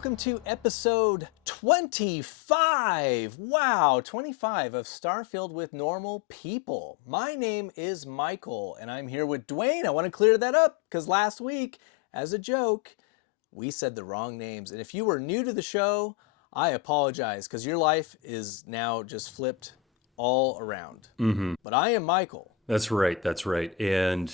welcome to episode 25. Wow, 25 of Starfield with Normal People. My name is Michael, and I'm here with Duane. I want to clear that up because last week, as a joke, we said the wrong names. And if you were new to the show, I apologize because your life is now just flipped all around. But I am Michael. That's right. That's right. And,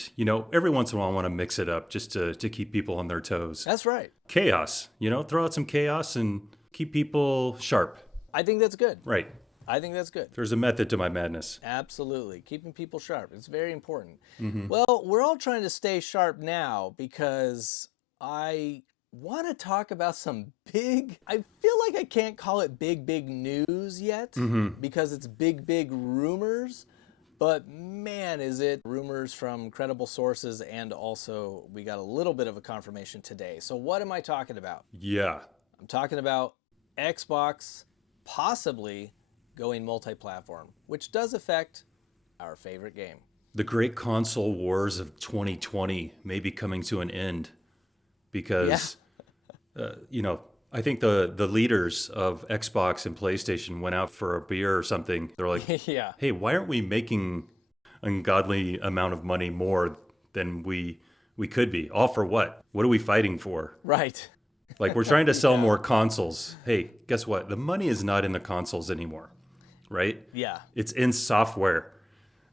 every once in a while I want to mix it up just to keep people on their toes. That's right. Chaos, throw out some chaos and keep people sharp. I think that's good. Right. I think that's good. There's a method to my madness. Absolutely. Keeping people sharp. It's very important. Well, we're all trying to stay sharp now because I want to talk about some I feel like I can't call it big news yet because it's big rumors. But man, is it rumors from credible sources, and also we got a little bit of a confirmation today. So what am I talking about? Yeah. I'm talking about Xbox possibly going multi-platform, which does affect our favorite game. The great console wars of 2020 may be coming to an end because, I think the leaders of Xbox and PlayStation went out for a beer or something. They're like, Yeah. Hey, why aren't we making ungodly amount of money more than we could be? All for what? What are we fighting for? Right. Like, we're trying to sell more consoles. Hey, guess what? The money is not in the consoles anymore, right? Yeah. It's in software.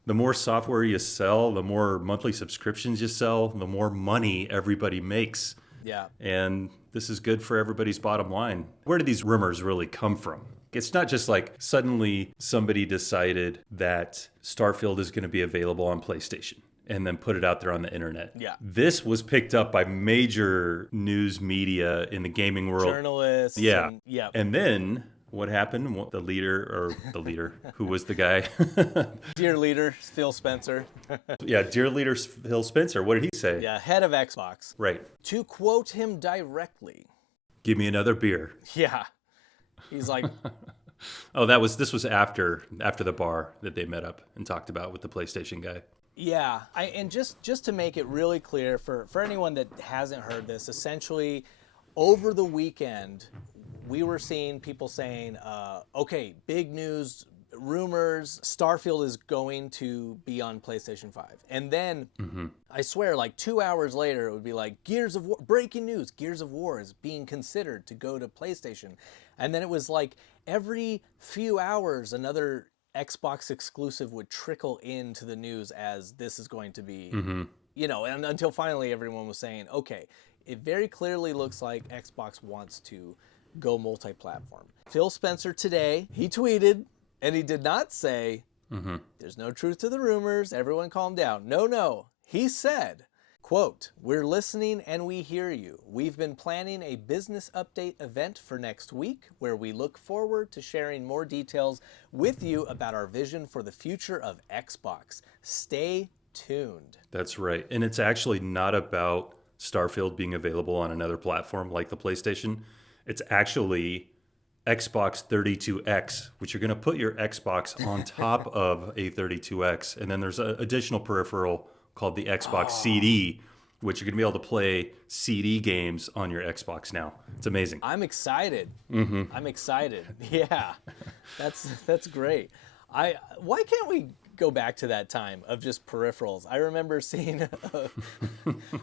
The more software you sell, the more monthly subscriptions you sell, the more money everybody makes. Yeah. And this is good for everybody's bottom line. Where do these rumors really come from? It's not just like suddenly somebody decided that Starfield is going to be available on PlayStation and then put it out there on the internet. Yeah. This was picked up by major news media in the gaming world. Journalists. Yeah. Yeah. And then what happened? The leader, who was the guy? Dear leader, Phil Spencer. Yeah, dear leader Phil Spencer. What did he say? Yeah, head of Xbox. Right. To quote him directly. Give me another beer. Yeah. He's like, Oh, this was after the bar that they met up and talked about with the PlayStation guy. yeah. And just to make it really clear for anyone that hasn't heard this, essentially over the weekend, we were seeing people saying, okay, big news, rumors, Starfield is going to be on PlayStation 5. And then, I swear, like 2 hours later, it would be like, Gears of War, breaking news, Gears of War is being considered to go to PlayStation. And then it was like every few hours, another Xbox exclusive would trickle into the news as this is going to be, and until finally everyone was saying, okay, it very clearly looks like Xbox wants to go multi-platform. Phil Spencer today, he tweeted, and he did not say, there's no truth to the rumors, everyone calm down. No. He said, quote, "We're listening and we hear you. We've been planning a business update event for next week where we look forward to sharing more details with you about our vision for the future of Xbox. Stay tuned." That's right. And it's actually not about Starfield being available on another platform like the PlayStation. It's actually Xbox 32X, which you're going to put your Xbox on top of a 32X. And then there's an additional peripheral called the Xbox CD, which you're going to be able to play CD games on your Xbox now. It's amazing. I'm excited. I'm excited. Yeah, that's great. Why can't we go back to that time of just peripherals? I remember seeing,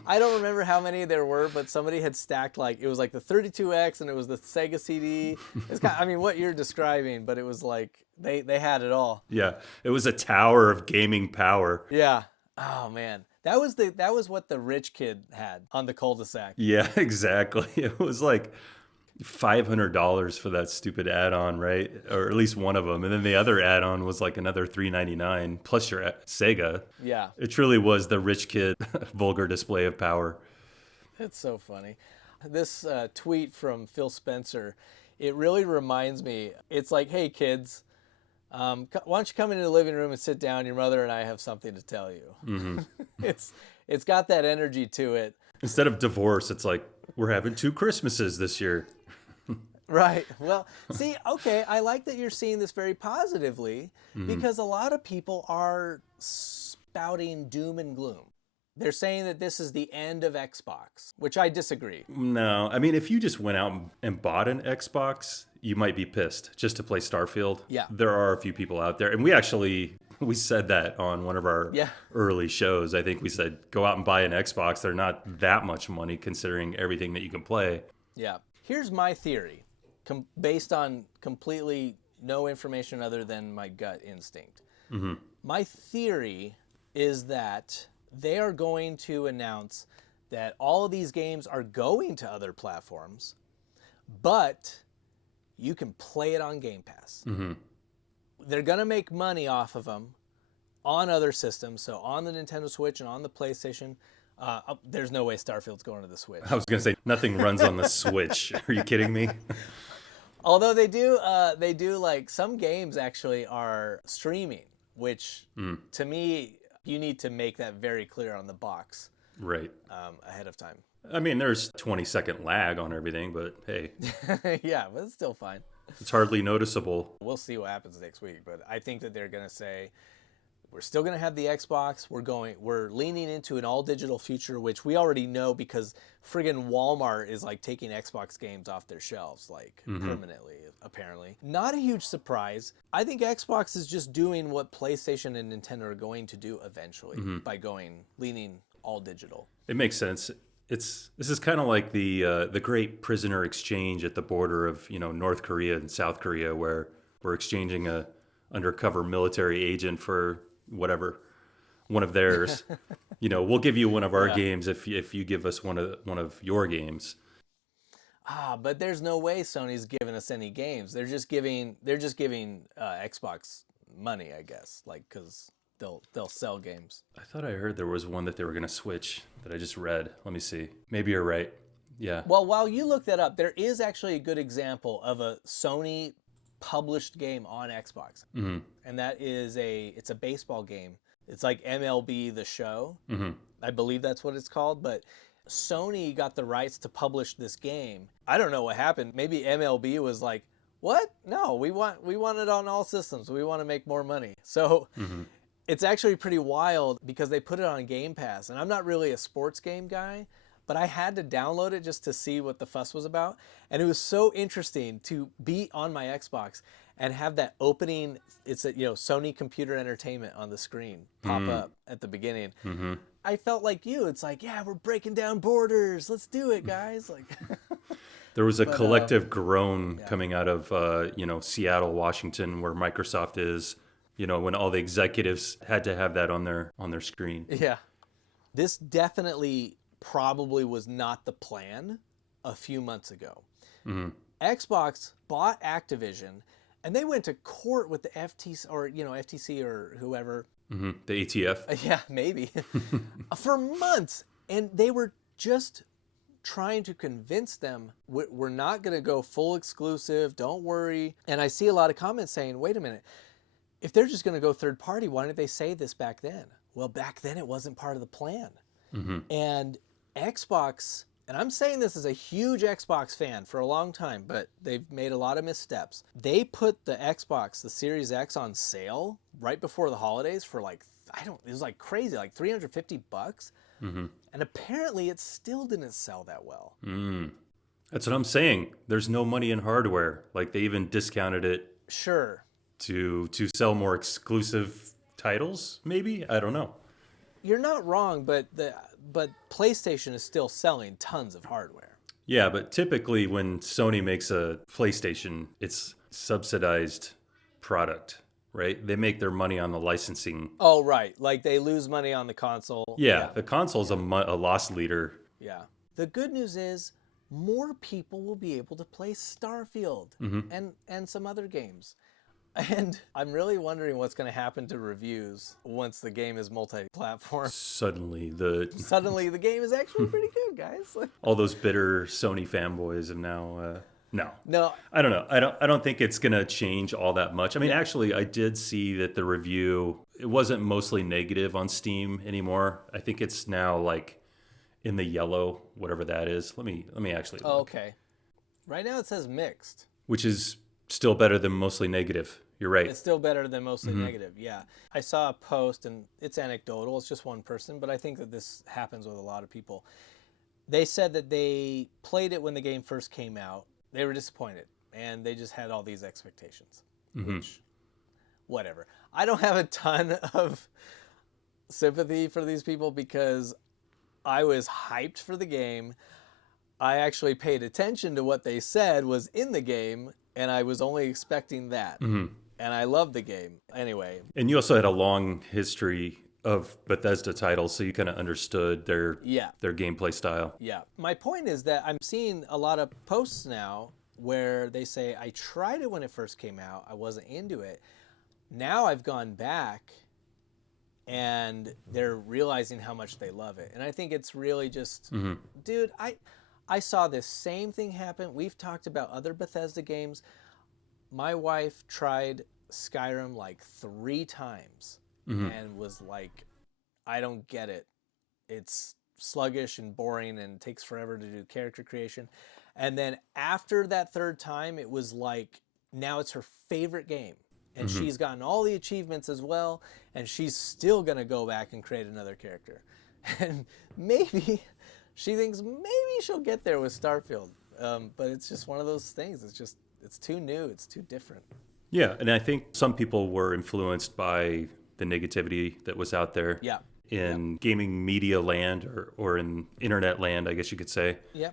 I don't remember how many there were, but somebody had stacked it was like the 32X and it was the Sega CD. It's what you're describing, but it was like they had it all. Yeah, it was a tower of gaming power. Yeah. Oh man, that was what the rich kid had on the cul-de-sac. Yeah, exactly. It was like $500 for that stupid add-on, right? Or at least one of them. And then the other add-on was like another $399 plus your Sega. Yeah. It truly was the rich kid vulgar display of power. That's so funny. This tweet from Phil Spencer, it really reminds me, it's like, hey kids, why don't you come into the living room and sit down? Your mother and I have something to tell you. It's got that energy to it. Instead of divorce, it's like, we're having 2 Christmases this year. Right. Well, see, okay, I like that you're seeing this very positively because a lot of people are spouting doom and gloom. They're saying that this is the end of Xbox, which I disagree. No, I mean, if you just went out and bought an Xbox, you might be pissed just to play Starfield. Yeah. There are a few people out there. And we said that on one of our early shows. I think we said, go out and buy an Xbox. They're not that much money considering everything that you can play. Yeah. Here's my theory, based on completely no information other than my gut instinct. Mm-hmm. My theory is that they are going to announce that all of these games are going to other platforms, but you can play it on Game Pass. Mm-hmm. They're going to make money off of them on other systems, so on the Nintendo Switch and on the PlayStation. There's no way Starfield's going to the Switch. I was going to say, nothing runs on the Switch. Are you kidding me? Although they do like some games actually are streaming, which to me, you need to make that very clear on the box. Right. Ahead of time. I mean, there's 20-second lag on everything, but hey. Yeah, but it's still fine. It's hardly noticeable. We'll see what happens next week, but I think that they're going to say, we're still going to have the Xbox. We're leaning into an all digital future, which we already know because friggin' Walmart is like taking Xbox games off their shelves, like permanently, apparently. Not a huge surprise. I think Xbox is just doing what PlayStation and Nintendo are going to do eventually by leaning all digital. It makes sense. This is kind of like the great prisoner exchange at the border of North Korea and South Korea, where we're exchanging a undercover military agent for whatever, one of theirs. We'll give you one of our games if you give us one of your games. But there's no way Sony's giving us any games. They're just giving Xbox money, I guess, like because they'll sell games. I thought I heard there was one that they were going to switch that I just read. Let me see. Maybe you're right. Yeah. Well, while you look that up, there is actually a good example of a Sony published game on Xbox, and that is it's a baseball game. It's like MLB The Show. I believe that's what it's called, but Sony got the rights to publish this game. I don't know what happened. Maybe MLB was like, what? No, we want it on all systems. We want to make more money. So it's actually pretty wild because they put it on Game Pass, and I'm not really a sports game guy, but I had to download it just to see what the fuss was about. And it was so interesting to be on my Xbox and have that opening, it's Sony Computer Entertainment on the screen pop up at the beginning. I felt like you. It's like, yeah, we're breaking down borders. Let's do it, guys. Like, there was a collective groan coming out of Seattle, Washington, where Microsoft is. When all the executives had to have that on their screen. Yeah, this definitely probably was not the plan a few months ago. Xbox bought Activision, and they went to court with the FTC or FTC or whoever. The ATF. Yeah, maybe for months, and they were just trying to convince them we're not going to go full exclusive. Don't worry. And I see a lot of comments saying, "Wait a minute, if they're just going to go third party, why didn't they say this back then?" Well, back then it wasn't part of the plan. And Xbox, and I'm saying this as a huge Xbox fan for a long time, but they've made a lot of missteps. They put the Xbox, the Series X, on sale right before the holidays for it was like crazy, like $350. And apparently it still didn't sell that well. That's what I'm saying. There's no money in hardware. Like they even discounted it. Sure. To sell more exclusive titles, maybe? I don't know. You're not wrong, but PlayStation is still selling tons of hardware. Yeah, but typically when Sony makes a PlayStation, it's subsidized product, right? They make their money on the licensing. Oh, right. Like they lose money on the console. Yeah. The console's a loss leader. Yeah. The good news is more people will be able to play Starfield and some other games. And I'm really wondering what's going to happen to reviews once the game is multi-platform. Suddenly the game is actually pretty good, guys. All those bitter Sony fanboys have now No. I don't know. I don't think it's going to change all that much. I mean, actually I did see that the review, it wasn't mostly negative on Steam anymore. I think it's now like in the yellow, whatever that is. Let me actually look. Okay. Right now it says mixed. Which is still better than mostly negative. You're right. It's still better than mostly negative. Yeah. I saw a post, and it's anecdotal. It's just one person, but I think that this happens with a lot of people. They said that they played it when the game first came out. They were disappointed, and they just had all these expectations, which, whatever. I don't have a ton of sympathy for these people because I was hyped for the game. I actually paid attention to what they said was in the game, and I was only expecting that. And I love the game. Anyway. And you also had a long history of Bethesda titles, so you kind of understood their gameplay style. Yeah. My point is that I'm seeing a lot of posts now where they say, I tried it when it first came out. I wasn't into it. Now I've gone back and they're realizing how much they love it. And I think it's really just, dude, I saw this same thing happen. We've talked about other Bethesda games. My wife tried Skyrim like 3 times and was like, I don't get it. It's sluggish and boring and takes forever to do character creation. And then after that 3rd time, it was like, now it's her favorite game. And she's gotten all the achievements as well. And she's still going to go back and create another character. And maybe she thinks maybe she'll get there with Starfield. But it's just one of those things. It's too new. It's too different. Yeah. And I think some people were influenced by the negativity that was out there in gaming media land or in internet land, I guess you could say. Yeah.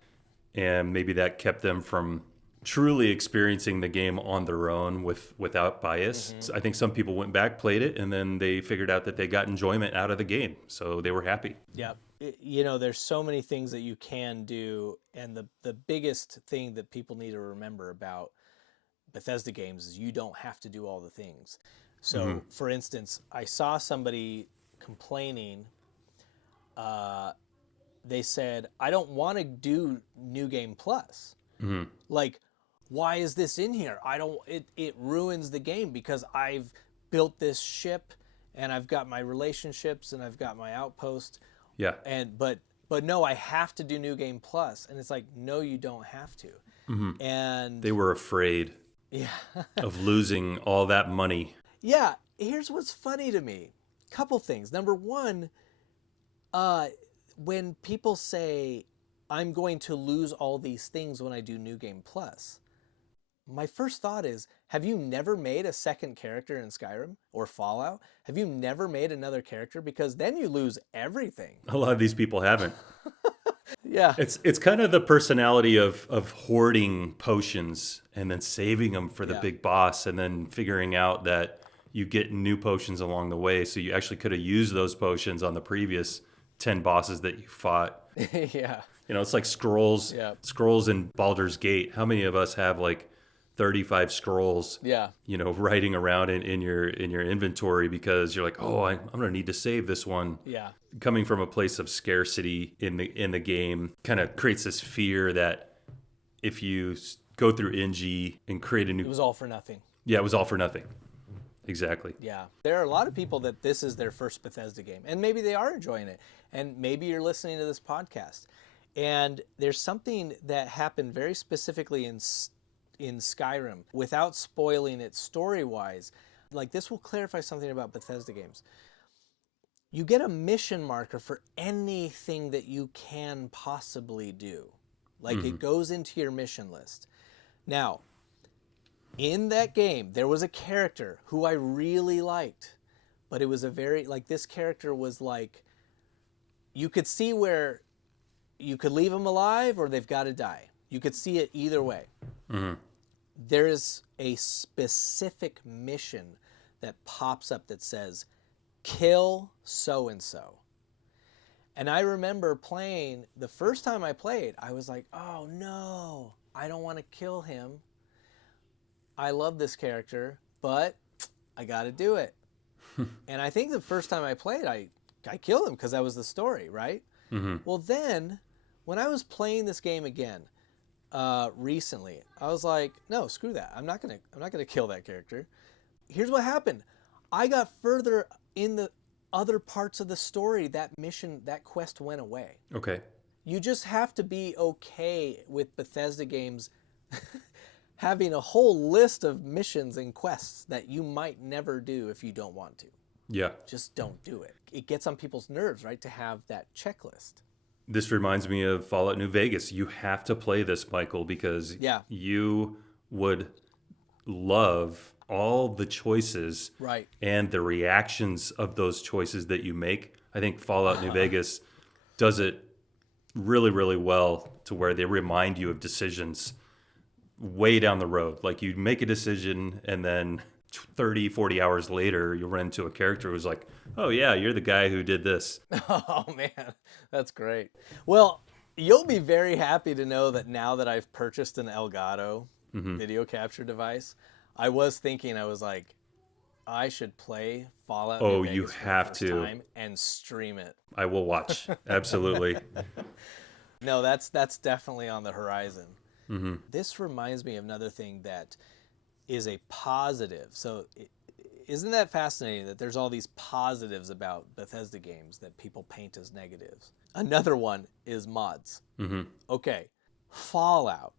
And maybe that kept them from truly experiencing the game on their own without bias. So I think some people went back, played it, and then they figured out that they got enjoyment out of the game. So they were happy. Yeah. You know, there's so many things that you can do. And the biggest thing that people need to remember about Bethesda games is you don't have to do all the things. So, for instance, I saw somebody complaining. They said, I don't want to do New Game Plus. Like, why is this in here? It ruins the game because I've built this ship and I've got my relationships and I've got my outpost. Yeah. But no, I have to do New Game Plus. And it's like, no, you don't have to. And they were afraid of losing all that money. Yeah. Here's what's funny to me. Couple things. Number one, when people say, I'm going to lose all these things when I do New Game Plus, my first thought is, have you never made a second character in Skyrim or Fallout? Have you never made another character? Because then you lose everything. A lot of these people haven't. Yeah. It's kind of the personality of hoarding potions and then saving them for the big boss and then figuring out that you get new potions along the way. So you actually could have used those potions on the previous 10 bosses that you fought. Yeah. You know, it's like scrolls. Yeah. Scrolls in Baldur's Gate. How many of us have like 35 scrolls? Yeah. You know, riding around in your inventory because you're like, oh, I'm gonna need to save this one. Yeah. Coming from a place of scarcity in the game kind of creates this fear that if you go through NG and create a new, It was all for nothing. Yeah, it was all for nothing. Exactly. Yeah. There are a lot of people that this is their first Bethesda game, and maybe they are enjoying it, and maybe you're listening to this podcast. And there's something that happened very specifically in Skyrim, without spoiling it story-wise. Like, this will clarify something about Bethesda games. You get a mission marker for anything that you can possibly do. Like, it goes into your mission list. Now, in that game, there was a character who I really liked, but it was this character was like, you could see where you could leave them alive or they've got to die. You could see it either way. There is a specific mission that pops up that says, kill so-and-so. And I remember playing, the first time I played, I was like, oh no, I don't want to kill him. I love this character, but I got to do it. And I think the first time I played, I killed him because that was the story, right? Well, then when I was playing this game again recently, I was like, no, screw that. I'm not gonna kill that character. Here's what happened. I got further in the other parts of the story. That quest went away. Okay. You just have to be okay with Bethesda games having a whole list of missions and quests that you might never do if you don't want to. Yeah. Just don't do it. It gets on people's nerves, right, to have that checklist. This reminds me of Fallout New Vegas. You have to play this, Michael, because you would love all the choices right, and the reactions of those choices that you make. I think Fallout New Vegas does it really, really well to where they remind you of decisions way down the road. Like you make a decision and then 30, 40 hours later, you'll run into a character who's like, oh yeah, you're the guy who did this. Oh man, that's great. Well, you'll be very happy to know that now that I've purchased an Elgato video capture device, I was thinking, I was like, I should play Fallout New Vegas you have for the first to time and stream it. I will watch. Absolutely. No, that's definitely on the horizon. This reminds me of another thing that is a positive. So isn't that fascinating that there's all these positives about Bethesda games that people paint as negatives? Another one is mods. Okay, Fallout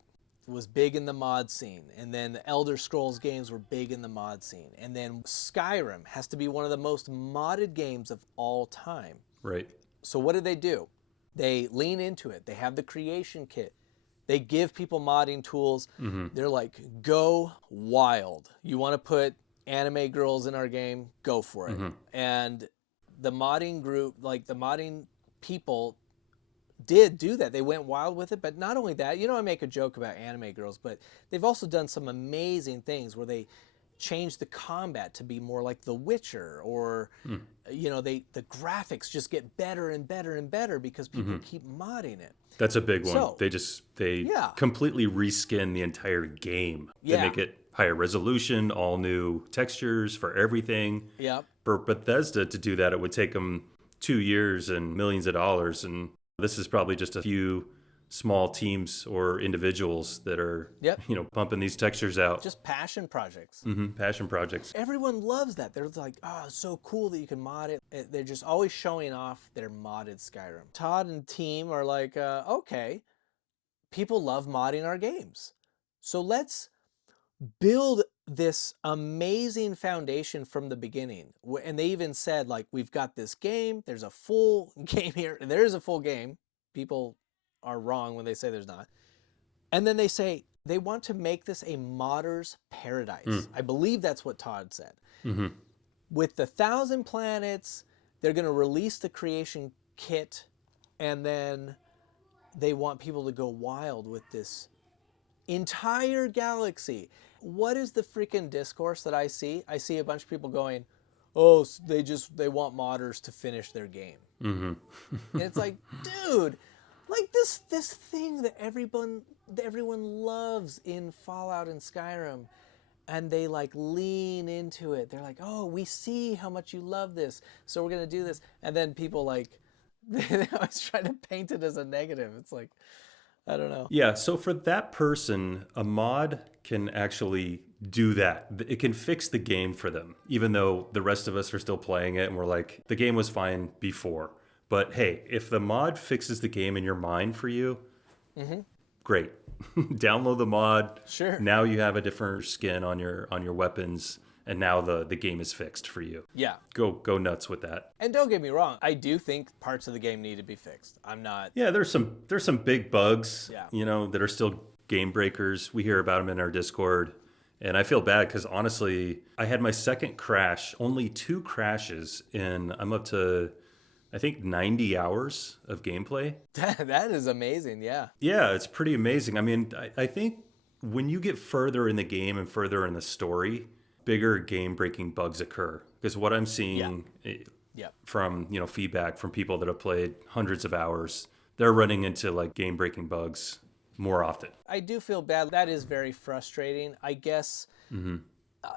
was big in the mod scene, and then the Elder Scrolls games were big in the mod scene, and then Skyrim has to be one of the most modded games of all time. Right. So what do? They lean into it. They have the creation kit. They give people modding tools. They're like, go wild. You want to put anime girls in our game? Go for it. And the modding group, like the modding people, did do that. They went wild with it. But not only that, I make a joke about anime girls, but they've also done some amazing things where they changed the combat to be more like The Witcher, or the graphics just get better and better and better because people keep modding it. That's a big one. So, they completely reskin the entire game. They make it higher resolution, all new textures for everything. Yep. For Bethesda to do that, it would take them 2 years and millions of dollars. And this is probably just a few small teams or individuals that are, pumping these textures out. Just passion projects. Passion projects. Everyone loves that. They're like, oh, it's so cool that you can mod it. They're just always showing off their modded Skyrim. Todd and team are like, okay, people love modding our games. So let's build this amazing foundation from the beginning. And they even said, like, we've got this game. There's a full game here. There is a full game. People are wrong when they say there's not. And then they say they want to make this a modder's paradise. I believe that's what Todd said. With the 1,000 planets, they're going to release the creation kit, and then they want people to go wild with this entire galaxy. What is the freaking discourse that I see? I see a bunch of people going, oh, they want modders to finish their game. And it's like, dude, like this thing that everyone loves in Fallout and Skyrim, and they like lean into it. They're like, oh, we see how much you love this, so we're gonna do this. And then people like they always try to paint it as a negative. It's like, I don't know. Yeah, so for that person, a mod can actually do that. It can fix the game for them, even though the rest of us are still playing it and we're like, the game was fine before. But hey, if the mod fixes the game in your mind for you, great. Download the mod. Sure. Now you have a different skin on your weapons, and now the game is fixed for you. Yeah. Go nuts with that. And don't get me wrong, I do think parts of the game need to be fixed. I'm not. Yeah, there's some big bugs, Yeah. that are still game breakers. We hear about them in our Discord. And I feel bad because honestly, I had my second crash, only 2 crashes in, I'm up to, I think, 90 hours of gameplay. That is amazing, yeah. Yeah, it's pretty amazing. I mean, I think when you get further in the game and further in the story, bigger game-breaking bugs occur. Because what I'm seeing from, feedback from people that have played hundreds of hours, they're running into like game-breaking bugs more often. I do feel bad. That is very frustrating. I guess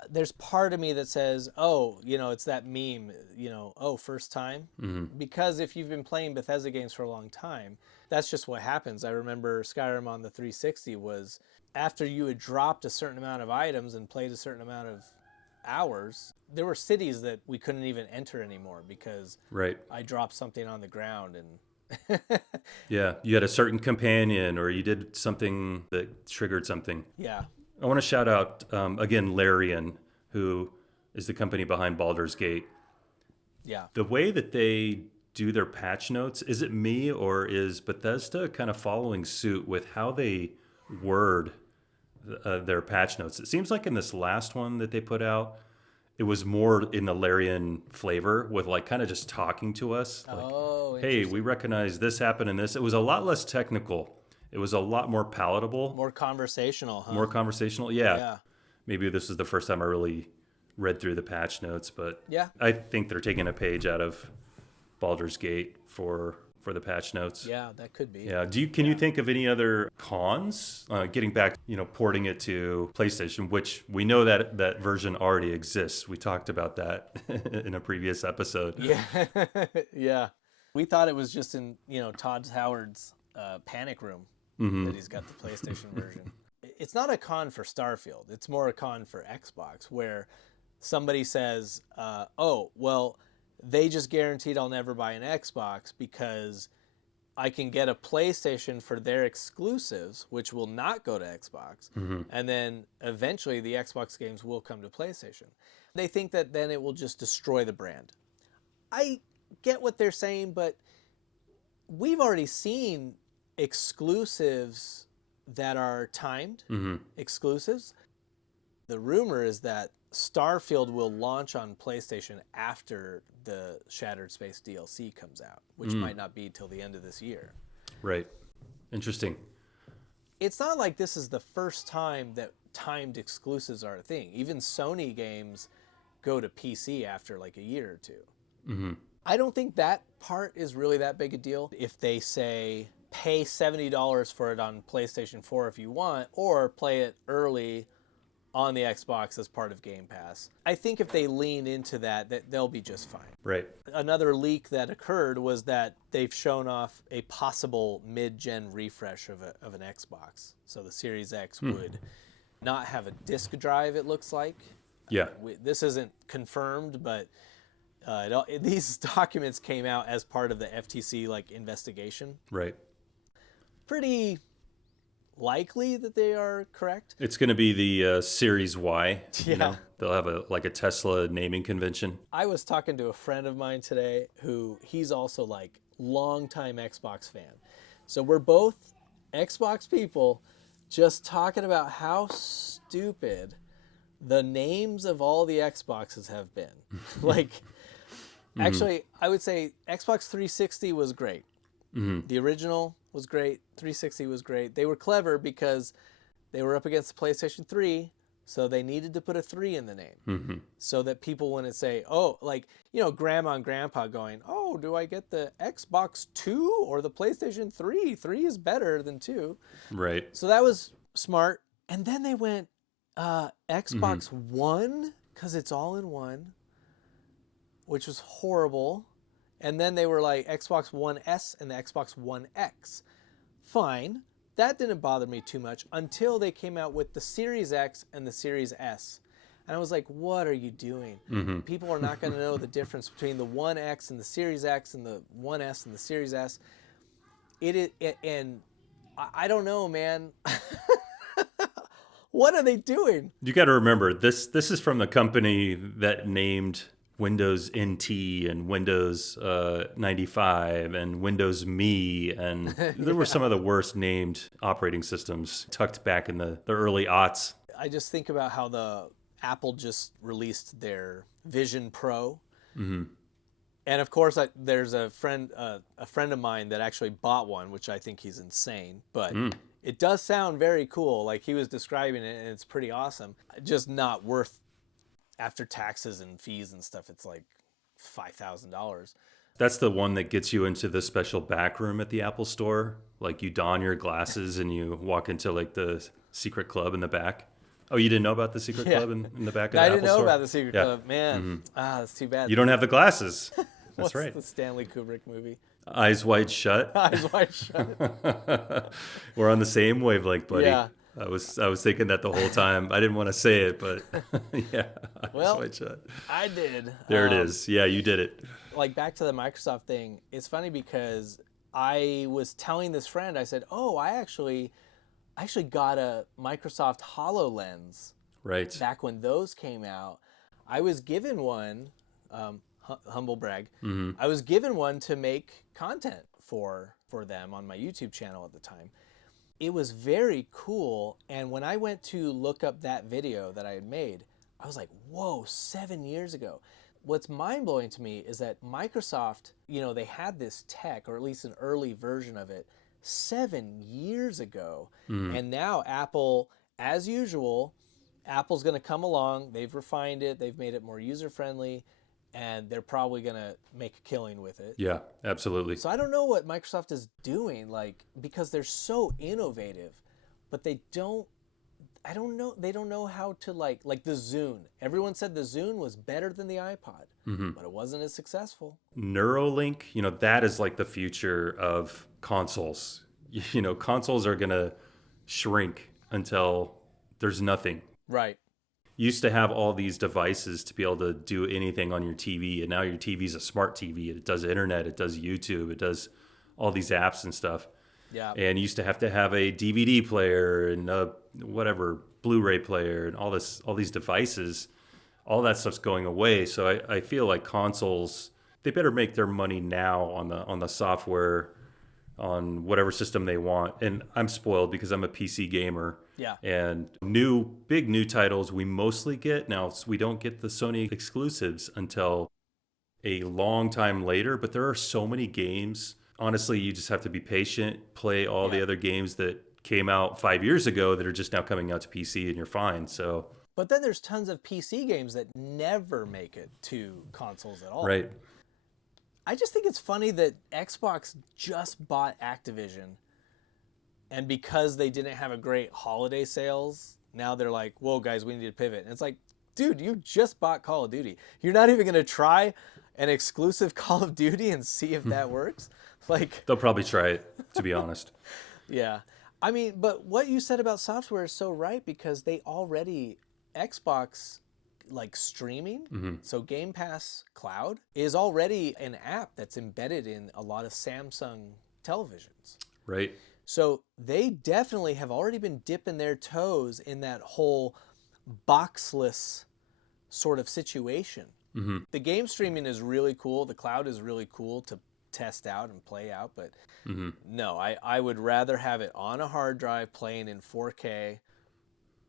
there's part of me that says, oh, it's that meme, oh, first time. Because if you've been playing Bethesda games for a long time, that's just what happens. I remember Skyrim on the 360 was after you had dropped a certain amount of items and played a certain amount of hours, there were cities that we couldn't even enter anymore because I dropped something on the ground and yeah, you had a certain companion or you did something that triggered something. Yeah. I want to shout out, again, Larian, who is the company behind Baldur's Gate. Yeah. The way that they do their patch notes, is it me or is Bethesda kind of following suit with how they word their patch notes? It seems like in this last one that they put out, it was more in the Larian flavor with like kind of just talking to us. Like, Oh, hey, we recognize this happened in this. It was a lot less technical. It was a lot more palatable. More conversational, huh? More conversational. Yeah. Yeah. Maybe this is the first time I really read through the patch notes, but Yeah. I think they're taking a page out of Baldur's Gate for the patch notes. Yeah, that could be. Yeah. Can you think of any other cons? Getting back, porting it to PlayStation, which we know that version already exists. We talked about that in a previous episode. Yeah. Yeah. We thought it was just in, Todd Howard's panic room that he's got the PlayStation version. It's not a con for Starfield. It's more a con for Xbox, where somebody says, oh, well, they just guaranteed I'll never buy an Xbox because I can get a PlayStation for their exclusives, which will not go to Xbox. And then eventually the Xbox games will come to PlayStation. They think that then it will just destroy the brand. I get what they're saying, but we've already seen exclusives that are timed exclusives. The rumor is that Starfield will launch on PlayStation after the Shattered Space DLC comes out, which might not be till the end of this year. Right. Interesting. It's not like this is the first time that timed exclusives are a thing. Even Sony games go to PC after like a year or two. I don't think that part is really that big a deal. If they say, pay $70 for it on PlayStation 4 if you want, or play it early on the Xbox as part of Game Pass. I think if they lean into that they'll be just fine. Right. Another leak that occurred was that they've shown off a possible mid-gen refresh of an Xbox. So the Series X would not have a disk drive, it looks like. Yeah. This isn't confirmed, but these documents came out as part of the FTC investigation. Right. Pretty likely that they are correct. It's going to be the Series Y. Yeah. They'll have a Tesla naming convention. I was talking to a friend of mine today who he's also longtime Xbox fan. So we're both Xbox people just talking about how stupid the names of all the Xboxes have been. Actually, I would say Xbox 360 was great. The original was great. 360 was great. They were clever because they were up against the PlayStation 3, so they needed to put a 3 in the name so that people wouldn't say, oh, grandma and grandpa going, oh, do I get the Xbox 2 or the PlayStation 3? 3 is better than 2. Right. So that was smart. And then they went Xbox One, because it's all in one, which was horrible. And then they were like Xbox One S and the Xbox One X. Fine. That didn't bother me too much until they came out with the Series X and the Series S. And I was like, what are you doing? People are not going to know the difference between the One X and the Series X and the One S and the Series S. And I don't know, man. What are they doing? You got to remember, this is from the company that named Windows NT and Windows 95 and Windows Me, and there were some of the worst named operating systems tucked back in the early aughts. I just think about how the Apple just released their Vision Pro, and of course there's a friend of mine that actually bought one, which I think he's insane, but it does sound very cool. Like he was describing it, and it's pretty awesome. Just not worth. After taxes and fees and stuff, it's like $5,000. That's the one that gets you into the special back room at the Apple Store. Like you don your glasses and you walk into the secret club in the back. Oh, you didn't know about the secret club in the back of the Apple Store? I didn't know about the secret club. Man, that's too bad. You don't have the glasses. That's What's right. The Stanley Kubrick movie? Eyes Wide Shut. Eyes Wide Shut. We're on the same wavelength, buddy. Yeah. I was thinking that the whole time. I didn't want to say it, but yeah. Well, Eyes Wide Shut. I did. There it is. Yeah, you did it. Back to the Microsoft thing. It's funny because I was telling this friend, I said, oh, I actually I actually got a Microsoft HoloLens Right. back when those came out. I was given one, humble brag. I was given one to make content for them on my YouTube channel at the time. It was very cool, and when I went to look up that video that I had made, I was like, whoa, 7 years ago. What's mind-blowing to me is that Microsoft, they had this tech, or at least an early version of it, 7 years ago. And now Apple, as usual, Apple's going to come along. They've refined it. They've made it more user-friendly, and they're probably going to make a killing with it. Yeah, absolutely. So I don't know what Microsoft is doing, because they're so innovative, but they don't know how to like the Zune. Everyone said the Zune was better than the iPod, but it wasn't as successful. Neuralink, that is like the future of consoles. Consoles are going to shrink until there's nothing. Right. You used to have all these devices to be able to do anything on your TV, and now your TV is a smart TV. It does internet, it does YouTube, it does all these apps and stuff. Yeah. And you used to have a DVD player and a Blu-ray player and all these devices. All that stuff's going away. So I feel like consoles, they better make their money now on the software, on whatever system they want. And I'm spoiled because I'm a PC gamer. Yeah. And big new titles we mostly get now. We don't get the Sony exclusives until a long time later, but there are so many games. Honestly, you just have to be patient, play all the other games that came out 5 years ago that are just now coming out to PC, and you're fine. So, but then there's tons of PC games that never make it to consoles at all. Right. I just think it's funny that Xbox just bought Activision, and because they didn't have a great holiday sales, now they're like, whoa, guys, we need to pivot. And it's like, dude, you just bought Call of Duty. You're not even going to try an exclusive Call of Duty and see if that works? They'll probably try it, to be honest. Yeah. I mean, but what you said about software is so right, because Xbox streaming, so Game Pass Cloud is already an app that's embedded in a lot of Samsung televisions. Right. So they definitely have already been dipping their toes in that whole boxless sort of situation. The game streaming is really cool. The cloud is really cool to test out and play out, but no, I would rather have it on a hard drive playing in 4K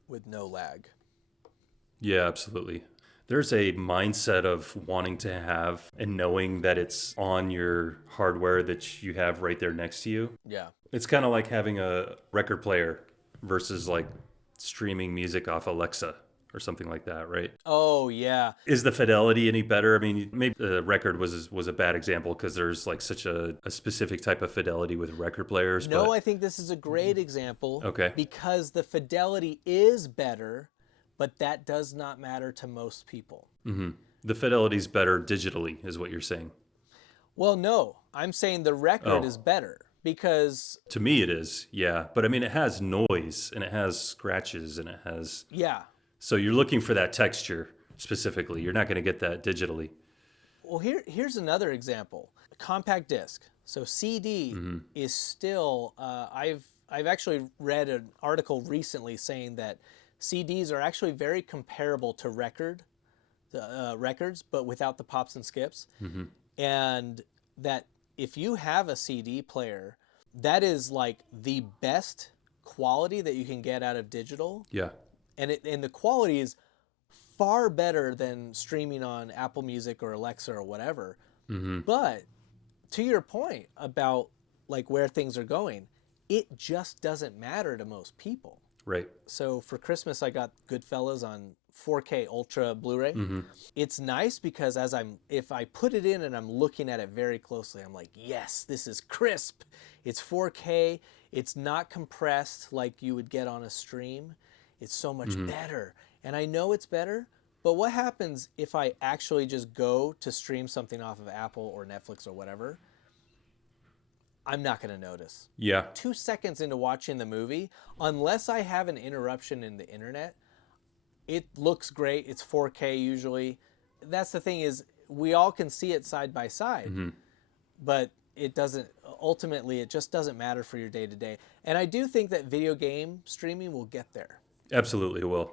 with no lag. Yeah, absolutely. There's a mindset of wanting to have and knowing that it's on your hardware that you have right there next to you. Yeah. It's kind of like having a record player versus streaming music off Alexa or something like that, right? Oh, yeah. Is the fidelity any better? I mean, maybe the record was a bad example because there's such a specific type of fidelity with record players. No, I think this is a great example. Okay. Because the fidelity is better, but that does not matter to most people. The fidelity's better digitally, is what you're saying. Well, no. I'm saying the record is better because... To me it is, yeah. But I mean, it has noise and it has scratches and it has... Yeah. So you're looking for that texture specifically. You're not going to get that digitally. Well, here's another example. Compact disc. So CD is still... I've actually read an article recently saying that CDs are actually very comparable to records, but without the pops and skips. And that if you have a CD player, that is the best quality that you can get out of digital. Yeah. And the quality is far better than streaming on Apple Music or Alexa or whatever. But to your point about where things are going, it just doesn't matter to most people. Right. So for Christmas, I got Goodfellas on 4K Ultra Blu-ray. It's nice because if I put it in and I'm looking at it very closely, I'm like, yes, this is crisp. It's 4K. It's not compressed like you would get on a stream. It's so much better. And I know it's better, but what happens if I actually just go to stream something off of Apple or Netflix or whatever? I'm not going to notice. Yeah. 2 seconds into watching the movie, unless I have an interruption in the internet, it looks great. It's 4K usually. That's the thing is we all can see it side by side, but it doesn't, ultimately it just doesn't matter for your day to day. And I do think that video game streaming will get there. Absolutely it will.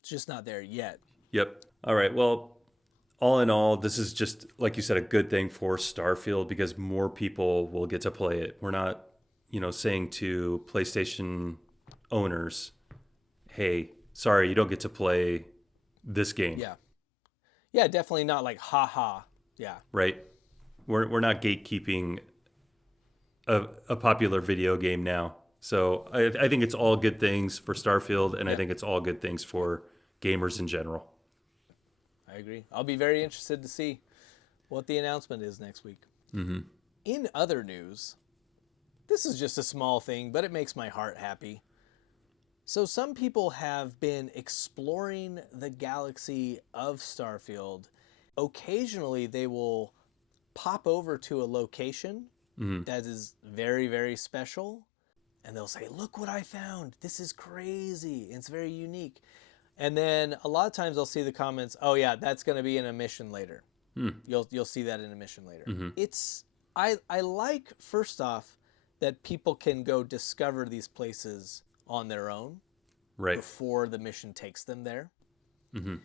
It's just not there yet. Yep. All right. Well, all in all, this is just, like you said, a good thing for Starfield because more people will get to play it. We're not, saying to PlayStation owners, hey, sorry, you don't get to play this game. Yeah. Yeah, definitely not like, haha. Yeah. Right? We're not gatekeeping a popular video game now. So I think it's all good things for Starfield, and I think it's all good things for gamers in general. I agree. I'll be very interested to see what the announcement is next week. Mm-hmm. In other news, this is just a small thing, but it makes my heart happy. So some people have been exploring the galaxy of Starfield. Occasionally, they will pop over to a location that is very, very special, and they'll say, look what I found. This is crazy. It's very unique. And then a lot of times I'll see the comments, oh yeah, that's going to be in a mission later. You'll see that in a mission later. I like, first off, that people can go discover these places on their own before the mission takes them there. And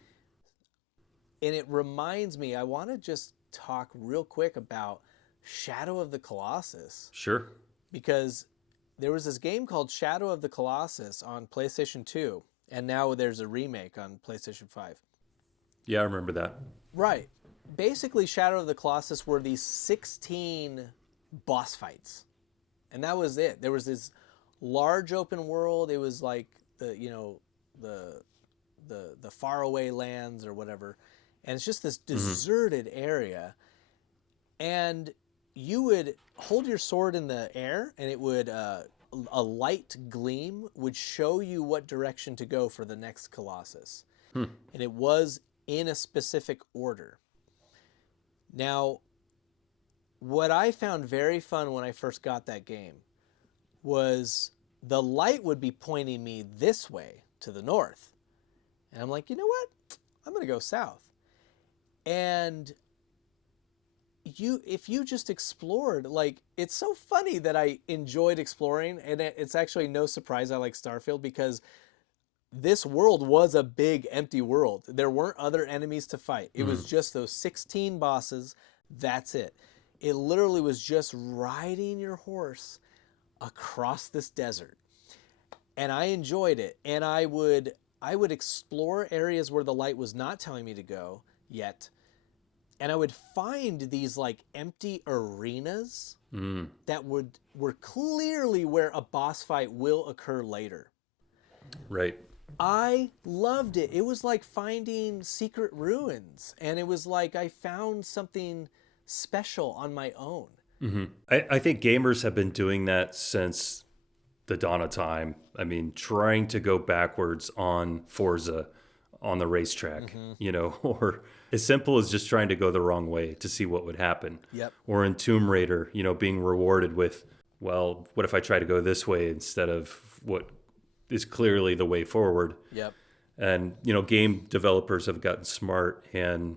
it reminds me, I want to just talk real quick about Shadow of the Colossus. Sure. Because there was this game called Shadow of the Colossus on PlayStation 2, and now there's a remake on PlayStation 5. Yeah, I remember that. Right. Basically, Shadow of the Colossus were these 16 boss fights. And that was it. There was this large open world. It was like the faraway lands or whatever. And it's just this deserted area. And you would hold your sword in the air, and it would a light gleam would show you what direction to go for the next Colossus. And it was in a specific order. Now, what I found very fun when I first got that game was the light would be pointing me this way to the north. And I'm like, you know what? I'm going to go south. And if you just explored, like, it's so funny that I enjoyed exploring, and it's actually no surprise I like Starfield because this world was a big empty world. There weren't other enemies to fight. It was just those 16 bosses. That's it. It literally was just riding your horse across this desert. And I enjoyed it. And I would explore areas where the light was not telling me to go yet. And I would find these like empty arenas that were clearly where a boss fight will occur later. Right. I loved it. It was like finding secret ruins. And it was like I found something special on my own. I think gamers have been doing that since the dawn of time. I mean, trying to go backwards on Forza on the racetrack, or as simple as just trying to go the wrong way to see what would happen. Yep. Or in Tomb Raider, being rewarded with, well, what if I try to go this way instead of what is clearly the way forward? Yep. And, game developers have gotten smart and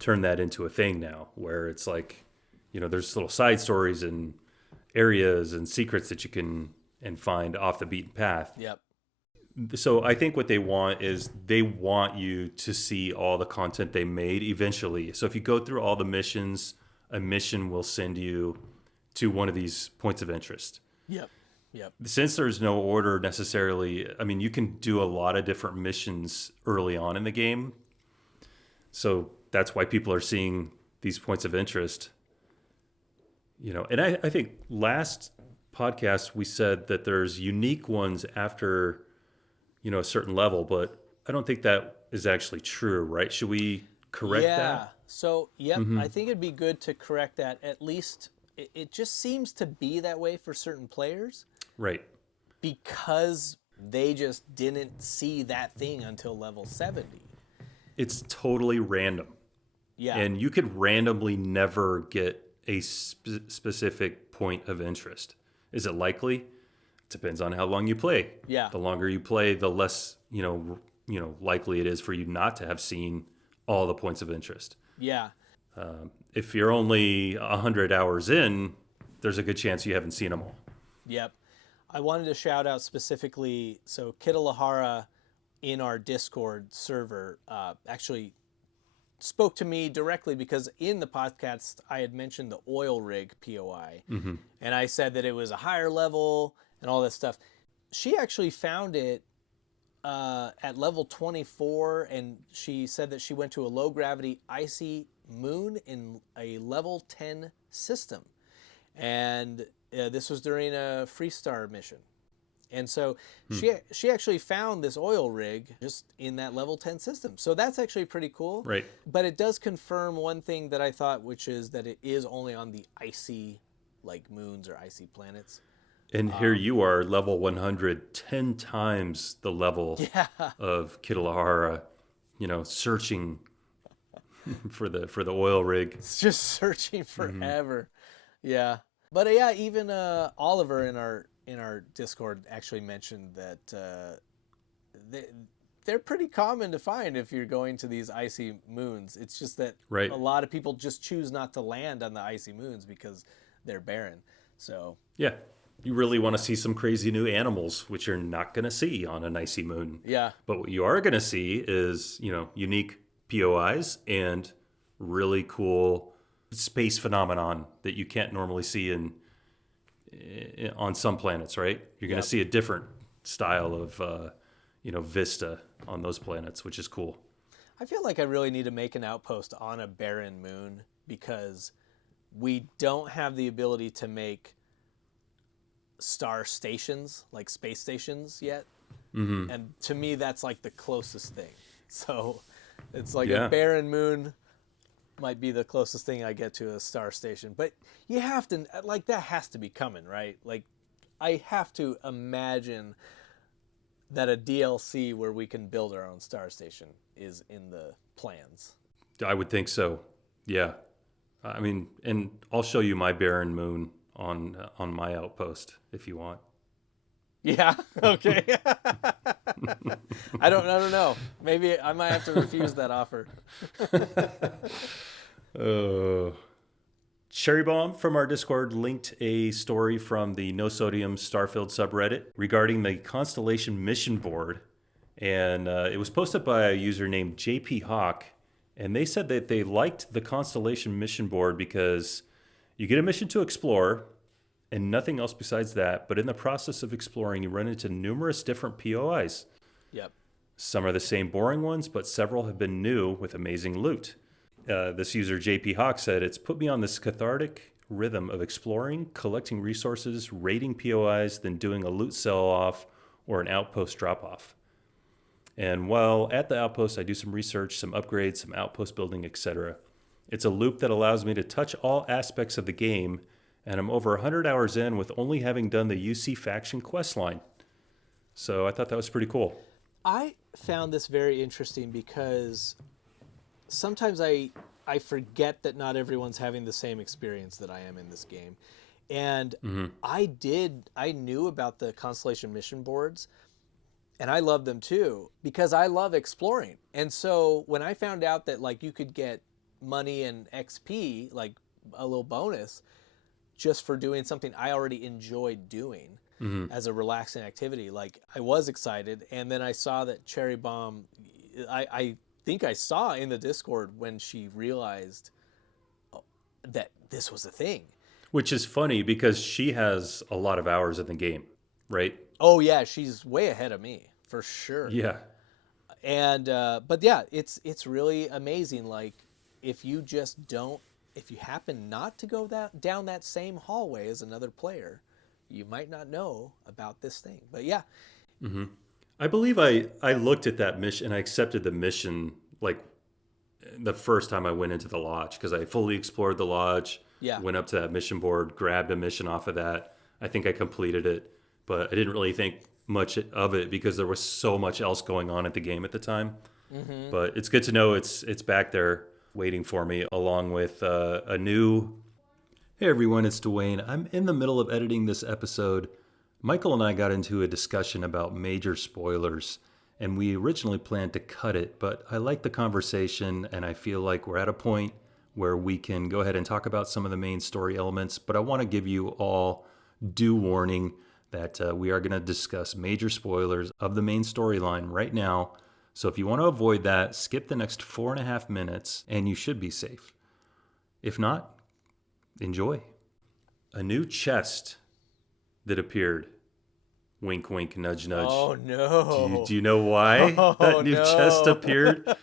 turned that into a thing now where it's like, there's little side stories and areas and secrets that you can and find off the beaten path. Yep. So I think what they want is they want you to see all the content they made eventually. So if you go through all the missions, a mission will send you to one of these points of interest. Yep. Yep. Since there's no order necessarily, I mean, you can do a lot of different missions early on in the game. So that's why people are seeing these points of interest. And I think last podcast we said that there's unique ones after a certain level, but I don't think that is actually true, right? Should we correct that? Yeah. So, yep, I think it'd be good to correct that. At least it just seems to be that way for certain players. Right. Because they just didn't see that thing until level 70. It's totally random. Yeah. And you could randomly never get a specific point of interest. Is it likely? Depends on how long you play. Yeah. The longer you play, the less, likely it is for you not to have seen all the points of interest. Yeah. If you're only 100 hours in, there's a good chance you haven't seen them all. Yep. I wanted to shout out specifically, so Kitalahara in our Discord server actually spoke to me directly because in the podcast I had mentioned the oil rig POI, and I said that it was a higher level and all that stuff. She actually found it at level 24, and she said that she went to a low gravity icy moon in a level 10 system, and this was during a Freestar mission. And so she actually found this oil rig just in that level 10 system. So that's actually pretty cool. Right. But it does confirm one thing that I thought, which is that it is only on the icy like moons or icy planets. And here you are, level 100, 10 times the level of Kitalahara, searching for the oil rig. It's just searching forever. Yeah. But yeah, even Oliver in our Discord actually mentioned that they're pretty common to find if you're going to these icy moons. It's just that a lot of people just choose not to land on the icy moons because they're barren. So yeah, you really want to see some crazy new animals, which you're not going to see on an icy moon. Yeah. But what you are going to see is, unique POIs and really cool space phenomenon that you can't normally see on some planets, right? You're going to see a different style of, vista on those planets, which is cool. I feel like I really need to make an outpost on a barren moon because we don't have the ability to make star stations, like space stations yet. And to me, that's like the closest thing. So it's like a barren moon might be the closest thing I get to a star station. But you have to, like, that has to be coming, right? Like, I have to imagine that a DLC where we can build our own star station is in the plans. I would think so. Yeah. I mean, and I'll show you my barren moon on my outpost if you want. Yeah. Okay. I don't know. Maybe I might have to refuse that offer. Cherry Bomb from our Discord linked a story from the No Sodium Starfield subreddit regarding the Constellation mission board. And it was posted by a user named JP Hawk. And they said that they liked the Constellation mission board because you get a mission to explore and nothing else besides that. But in the process of exploring, you run into numerous different POIs. Yep. Some are the same boring ones, but several have been new with amazing loot. This user, JP Hawk, said, "It's put me on this cathartic rhythm of exploring, collecting resources, raiding POIs, then doing a loot sell-off or an outpost drop-off. And while at the outpost, I do some research, some upgrades, some outpost building, etc. It's a loop that allows me to touch all aspects of the game, and I'm over 100 hours in with only having done the UC faction questline." So I thought that was pretty cool. I found this very interesting because sometimes I forget that not everyone's having the same experience that I am in this game. And I knew about the Constellation mission boards, and I love them too because I love exploring. And so when I found out that like you could get money and XP, like a little bonus, just for doing something I already enjoyed doing as a relaxing activity, like I was excited. And then I saw that Cherry Bomb, I think I saw in the Discord when she realized that this was a thing. Which is funny because she has a lot of hours in the game, right? Oh yeah, she's way ahead of me for sure. Yeah. And but yeah, it's really amazing. Like if you happen not to go down that same hallway as another player, you might not know about this thing. But yeah. I believe I looked at that mission and I accepted the mission like the first time I went into the lodge because I fully explored the lodge, went up to that mission board, grabbed a mission off of that. I think I completed it, but I didn't really think much of it because there was so much else going on at the game at the time. But it's good to know it's back there waiting for me along with a new... Hey everyone, it's Duane. I'm in the middle of editing this episode. Michael and I got into a discussion about major spoilers, and we originally planned to cut it, but I like the conversation, and I feel like we're at a point where we can go ahead and talk about some of the main story elements. But I want to give you all due warning that we are going to discuss major spoilers of the main storyline right now. So if you want to avoid that, skip the next 4.5 minutes and you should be safe. If not, enjoy. A new chest that appeared. Wink, wink, nudge, nudge. Oh no. Do you know why that new chest appeared?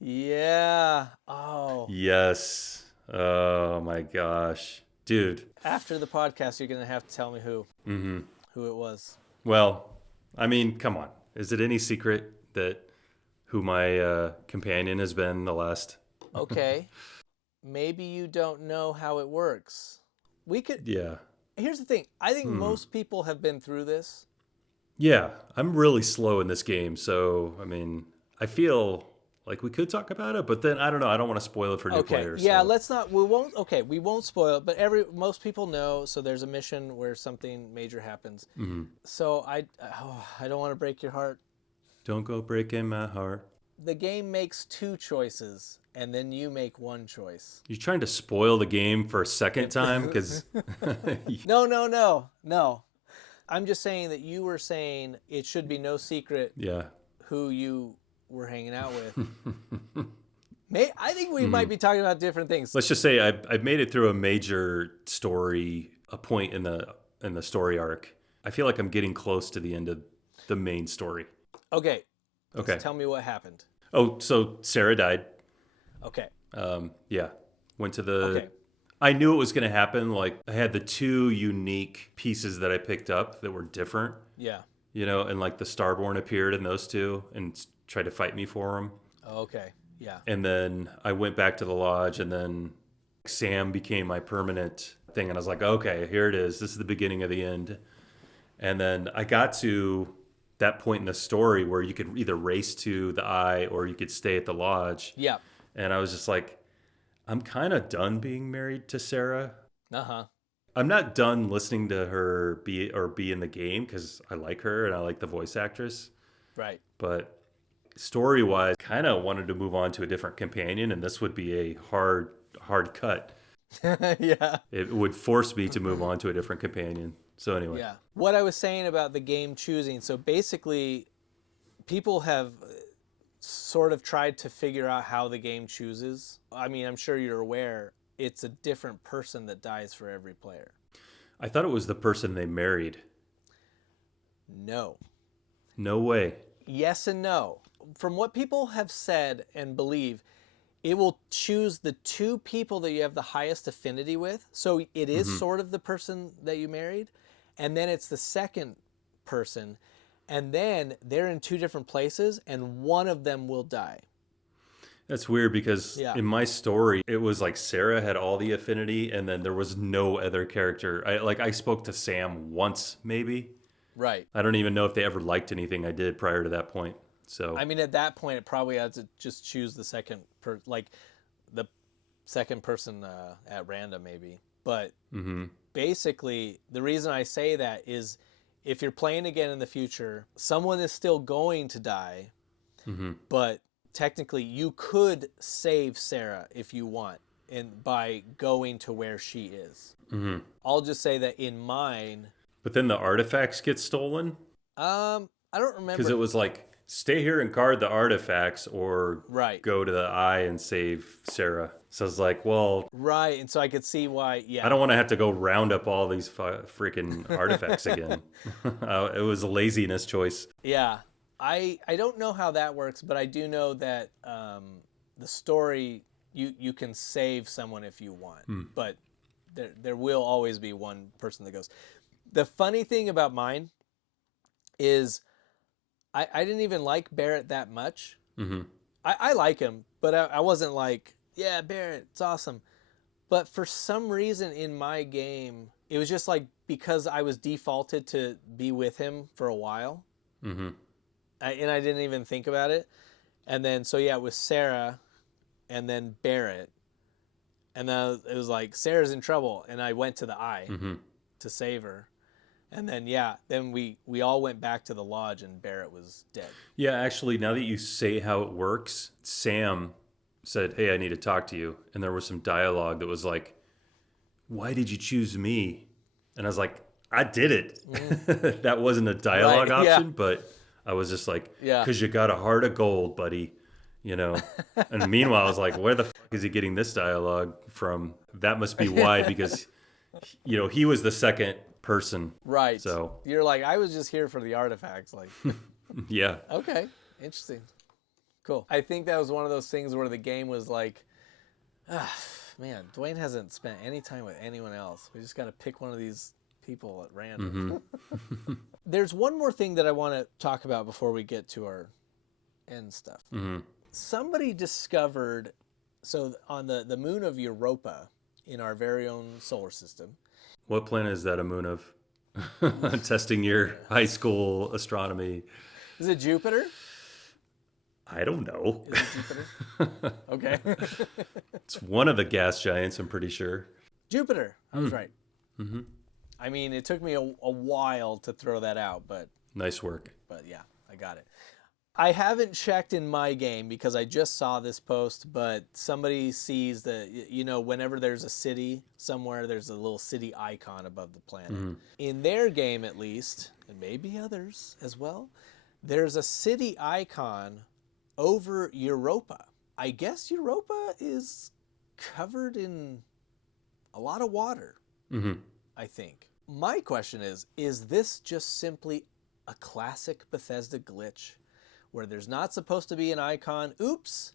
Yeah. Oh. Yes. Oh my gosh. Dude. After the podcast, you're going to have to tell me who it was. Well, I mean, come on. Is it any secret that who my companion has been the last? Okay. Maybe you don't know how it works. We could. Yeah. Here's the thing. I think most people have been through this. Yeah. I'm really slow in this game. So, I mean, I feel like we could talk about it, but then I don't know. I don't want to spoil it for new players. Yeah, so. let's not. We won't. Okay, we won't spoil it. But most people know. So there's a mission where something major happens. So I don't want to break your heart. Don't go breaking my heart. The game makes two choices, and then you make one choice. You're trying to spoil the game for a second time? Because No. I'm just saying that you were saying it should be no secret yeah. who you were hanging out with. I think we might be talking about different things. Let's just say I've made it through a major story, a point in the story arc. I feel like I'm getting close to the end of the main story. Okay. Okay. Tell me what happened. Oh, so Sarah died. Okay. Yeah. Went to the... Okay. I knew it was going to happen. Like, I had the two unique pieces that I picked up that were different. Yeah. You know, and like the Starborn appeared in those two and tried to fight me for them. Okay. Yeah. And then I went back to the lodge, and then Sam became my permanent thing. And I was like, okay, here it is. This is the beginning of the end. And then I got to that point in the story where you could either race to the eye or you could stay at the lodge. Yeah. And I was just like, I'm kind of done being married to Sarah. Uh-huh. I'm not done listening to her be in the game because I like her and I like the voice actress. Right. But story-wise, kind of wanted to move on to a different companion, and this would be a hard cut. Yeah. It would force me to move on to a different companion. So anyway. Yeah. What I was saying about the game choosing, so basically people have sort of tried to figure out how the game chooses. I mean, I'm sure you're aware it's a different person that dies for every player. I thought it was the person they married. No. No way. Yes and no. From what people have said and believe, it will choose the two people that you have the highest affinity with. So it is sort of the person that you married. And then it's the second person. And then they're in two different places and one of them will die. That's weird because in my story, it was like Sarah had all the affinity and then there was no other character. I spoke to Sam once, maybe. Right. I don't even know if they ever liked anything I did prior to that point. So I mean, at that point, it probably had to just choose the second the second person at random, maybe. But basically, the reason I say that is if you're playing again in the future, someone is still going to die, but technically you could save Sarah if you want and by going to where she is. I'll just say that in mine... But then the artifacts get stolen? I don't remember. Because it was like, stay here and guard the artifacts or go to the eye and save Sarah. So I was like, well... Right, and so I could see why, I don't want to have to go round up all these freaking artifacts again. It was a laziness choice. Yeah. I don't know how that works, but I do know that the story, you can save someone if you want. But there will always be one person that goes. The funny thing about mine is I didn't even like Barrett that much. I like him, but I wasn't like, yeah, Barrett, it's awesome. But for some reason in my game, it was just like because I was defaulted to be with him for a while. And I didn't even think about it. And then, so yeah, it was Sarah and then Barrett. And then it was like, Sarah's in trouble. And I went to the eye to save her. And then, then we all went back to the lodge and Barrett was dead. Yeah, actually, now that you say how it works, Sam said, "Hey, I need to talk to you," and there was some dialogue that was like, "Why did you choose me?" And I was like, "I did it." That wasn't a dialogue Right, yeah. option, but I was just like, Yeah. "Cause you got a heart of gold, buddy." You know. And meanwhile, I was like, "Where the fuck is he getting this dialogue from?" That must be why, because he was the second person. Right. So You're like, I was just here for the artifacts. Like, yeah. okay, interesting. Cool. I think that was one of those things where the game was like, man, Duane hasn't spent any time with anyone else. We just got to pick one of these people at random. There's one more thing that I want to talk about before we get to our end stuff. Somebody discovered, so on the moon of Europa in our very own solar system. What planet is that a moon of? Testing your high school astronomy. Is it Jupiter? I don't know. Is it Jupiter? Okay. It's one of the gas giants, I'm pretty sure. Jupiter. I was right. I mean, it took me a while to throw that out, but Nice work. yeah, I got it. I haven't checked in my game because I just saw this post, but somebody sees that, whenever there's a city somewhere, there's a little city icon above the planet. In their game, at least, and maybe others as well, there's a city icon over Europa. I guess Europa is covered in a lot of water, I think. My question is this just simply a classic Bethesda glitch where there's not supposed to be an icon? Oops,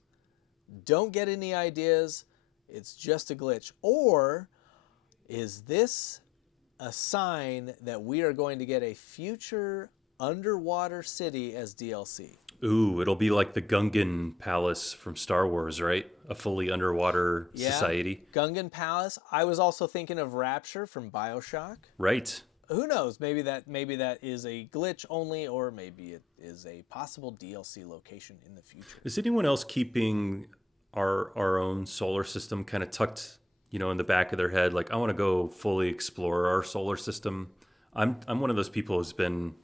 don't get any ideas. It's just a glitch. Or is this a sign that we are going to get a future underwater city as DLC? Ooh, it'll be like the Gungan Palace from Star Wars, right? A fully underwater society. Gungan Palace. I was also thinking of Rapture from BioShock. Right. Who knows? Maybe that is a glitch only, or maybe it is a possible DLC location in the future. Is anyone else keeping our own solar system kind of tucked, in the back of their head? Like, I want to go fully explore our solar system. I'm one of those people who's been,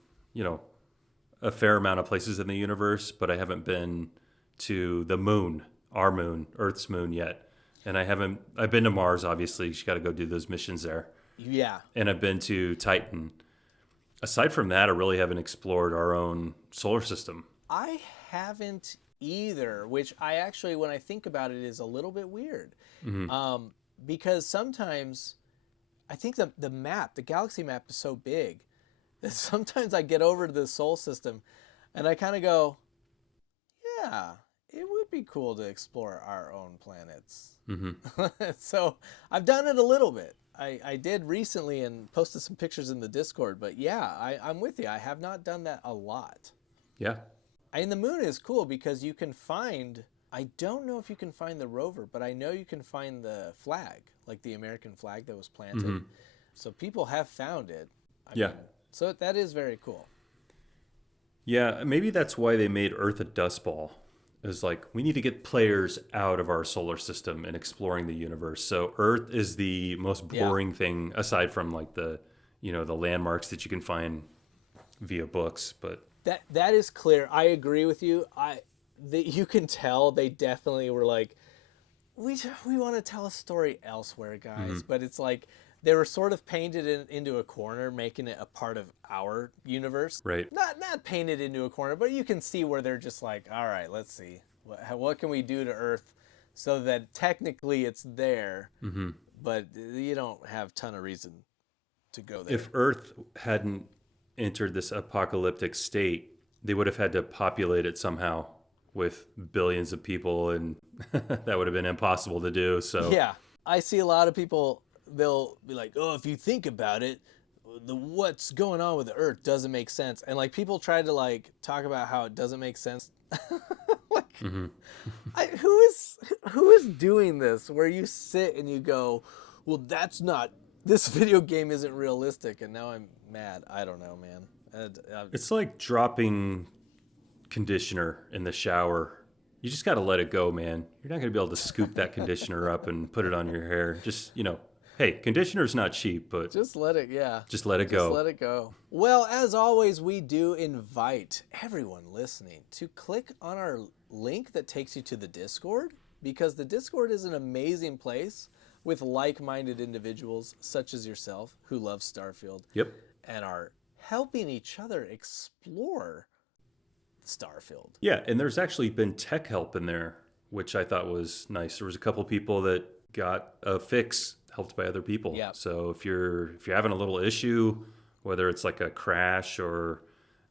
a fair amount of places in the universe, but I haven't been to the moon, our moon, Earth's moon yet. And I've been to Mars, obviously. You got to go do those missions there. Yeah. And I've been to Titan. Aside from that, I really haven't explored our own solar system. I haven't either, which I actually, when I think about it, is a little bit weird. Because sometimes I think the galaxy map is so big that sometimes I get over to the solar system and I kind of go, yeah, it would be cool to explore our own planets. So I've done it a little bit. I did recently and posted some pictures in the Discord, but yeah, I'm with you. I have not done that a lot. Yeah. And the moon is cool because you can find, I don't know if you can find the rover, but I know you can find the flag, like the American flag that was planted. So people have found it. I mean, so that is very cool. Yeah, maybe that's why they made Earth a dust ball. Is like, we need to get players out of our solar system and exploring the universe. So Earth is the most boring thing aside from like the landmarks that you can find via books. But that is clear. I agree with you. You can tell they definitely were like, we want to tell a story elsewhere, guys. But it's like they were sort of painted into a corner, making it a part of our universe. Right. Not painted into a corner, but you can see where they're just like, all right, let's see. What can we do to Earth so that technically it's there, but you don't have a ton of reason to go there. If Earth hadn't entered this apocalyptic state, they would have had to populate it somehow with billions of people, and that would have been impossible to do. So yeah, I see a lot of people, they'll be like, oh, if you think about it, what's going on with the Earth doesn't make sense. And like people try to like talk about how it doesn't make sense. Like, who is doing this where you sit and you go, well, this video game isn't realistic, and now I'm mad. I don't know, man. It's like dropping conditioner in the shower. You just got to let it go, man. You're not going to be able to scoop that conditioner up and put it on your hair. Just, hey, conditioner's not cheap, but just let it, yeah. Just let it go. Just let it go. Well, as always, we do invite everyone listening to click on our link that takes you to the Discord. because the Discord is an amazing place with like-minded individuals such as yourself who love Starfield Yep. and are helping each other explore Starfield. Yeah, and there's actually been tech help in there, which I thought was nice. There was a couple people that got a fix helped by other people. Yep. So if you're having a little issue, whether it's like a crash or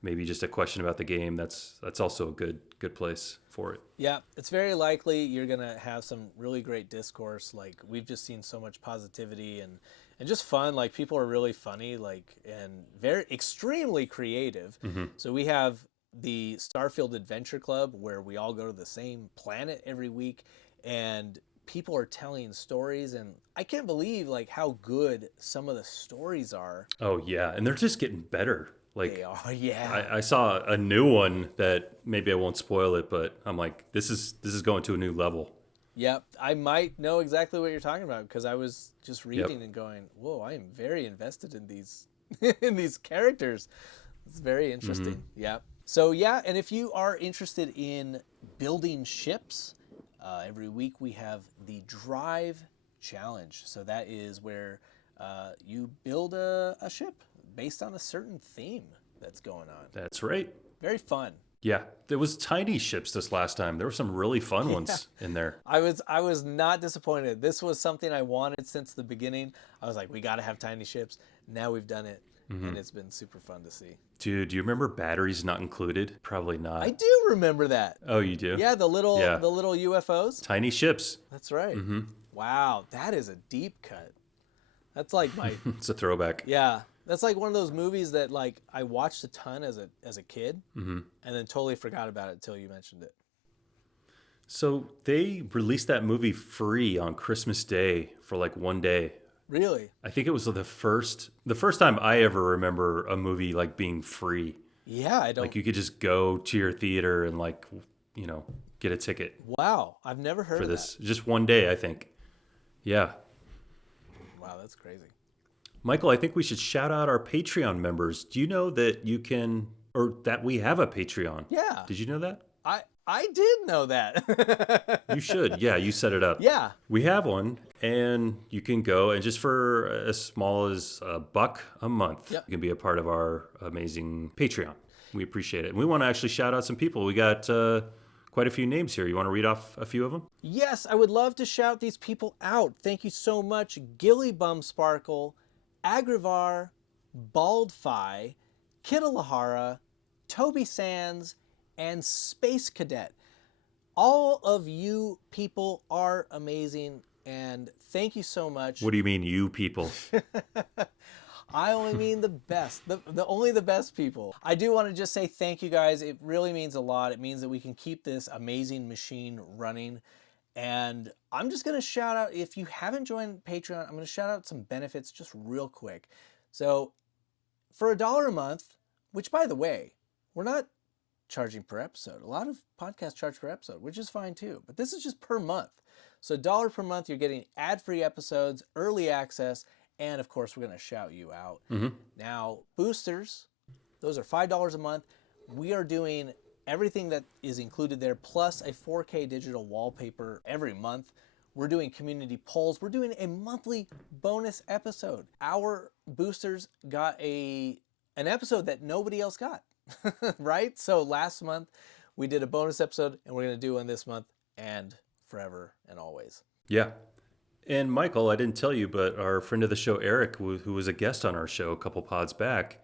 maybe just a question about the game, that's also a good place for it. Yeah, it's very likely you're going to have some really great discourse. Like, we've just seen so much positivity and just fun. Like, people are really funny, like, and very extremely creative. So we have the Starfield Adventure Club where we all go to the same planet every week, and people are telling stories, and I can't believe like how good some of the stories are. Oh yeah, and they're just getting better. Like, They are, yeah. I saw a new one that maybe I won't spoil it, but I'm like, this is going to a new level. Yep, I might know exactly what you're talking about because I was just reading and going, "Whoa, I am very invested in these in these characters." It's very interesting. Yep. So yeah, and if you are interested in building ships, every week we have the Drive Challenge. So that is where you build a ship based on a certain theme that's going on. That's right. Very fun. Yeah, there was tiny ships this last time. There were some really fun ones in there. I was not disappointed. This was something I wanted since the beginning. I was like, we got to have tiny ships. Now we've done it, and it's been super fun to see. Dude, do you remember batteries not included? Probably not. I do remember that. Oh, you do? Yeah, the little UFOs. Tiny ships. That's right. Wow, that is a deep cut. That's like my It's a throwback. yeah. That's like one of those movies that like I watched a ton as a kid, and then totally forgot about it until you mentioned it. So they released that movie free on Christmas Day for like one day. Really? I think it was the first time I ever remember a movie like being free. Yeah, I don't. Like you could just go to your theater and like, get a ticket Wow, I've never heard for of this. Just one day, I think. Yeah. that. Wow, that's crazy. Michael, I think we should shout out our Patreon members. Do you know that you can, or that we have a Patreon? Yeah. Did you know that? I did know that. You should. Yeah, you set it up. Yeah. We have one, and you can go, and just for as small as $1 a month, Yep. you can be a part of our amazing Patreon. We appreciate it. And we want to actually shout out some people. We got quite a few names here. You want to read off a few of them? Yes, I would love to shout these people out. Thank you so much, Gilly Bum Sparkle, Agrivar, Baldfi, Kittalahara, Toby Sands, and Space Cadet. All of you people are amazing, and thank you so much. What do you mean, you people? I only mean the best, only the best people. I do want to just say thank you guys. It really means a lot. It means that we can keep this amazing machine running. And I'm just going to shout out, if you haven't joined Patreon, I'm going to shout out some benefits just real quick. So for $1 a month, which by the way, we're not charging per episode. A lot of podcasts charge per episode, which is fine too. But this is just per month. So $1 per month, you're getting ad-free episodes, early access, and of course, we're going to shout you out. Now, boosters, those are $5 a month. We are doing everything that is included there, plus a 4K digital wallpaper every month. We're doing community polls. We're doing a monthly bonus episode. Our boosters got an episode that nobody else got, right? So last month, we did a bonus episode, and we're going to do one this month and forever and always. Yeah. And Michael, I didn't tell you, but our friend of the show, Eric, who was a guest on our show a couple pods back,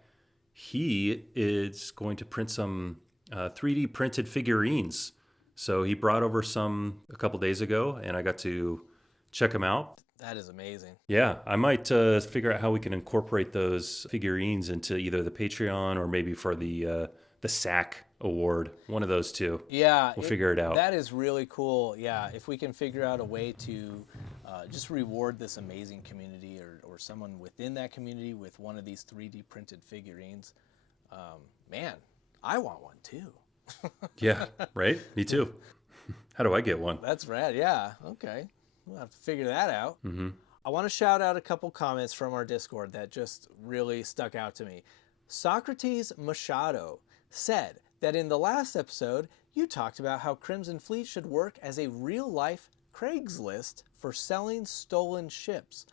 he is going to print some 3D printed figurines. So he brought over some a couple days ago, and I got to check them out. That is amazing. Yeah, I might figure out how we can incorporate those figurines into either the Patreon or maybe for the SAC award, one of those two. Yeah, we'll figure it out. That is really cool. Yeah, if we can figure out a way to just reward this amazing community or someone within that community with one of these 3D printed figurines, man, I want one too. Yeah, right? Me too. How do I get one? That's rad. Yeah, okay. We'll have to figure that out. Mm-hmm. I want to shout out a couple comments from our Discord that just really stuck out to me. Socrates Machado said that in the last episode, you talked about how Crimson Fleet should work as a real-life Craigslist for selling stolen ships.